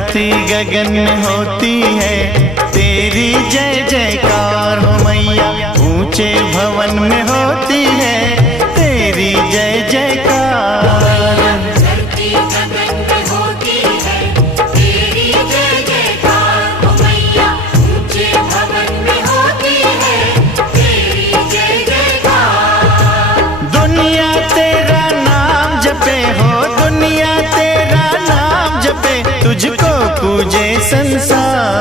धरती गगन में होती है तेरी जय जयकार हो मैया। ऊंचे भवन में होती है तेरी जय जयकार। धरती गगन में होती है तेरी जय जयकार हो मैया। ऊंचे भवन में होती है तेरी जय जयकार। दुनिया तेरा नाम जपे हो, दुनिया तेरा नाम जपे, तुझको पूजे संसार।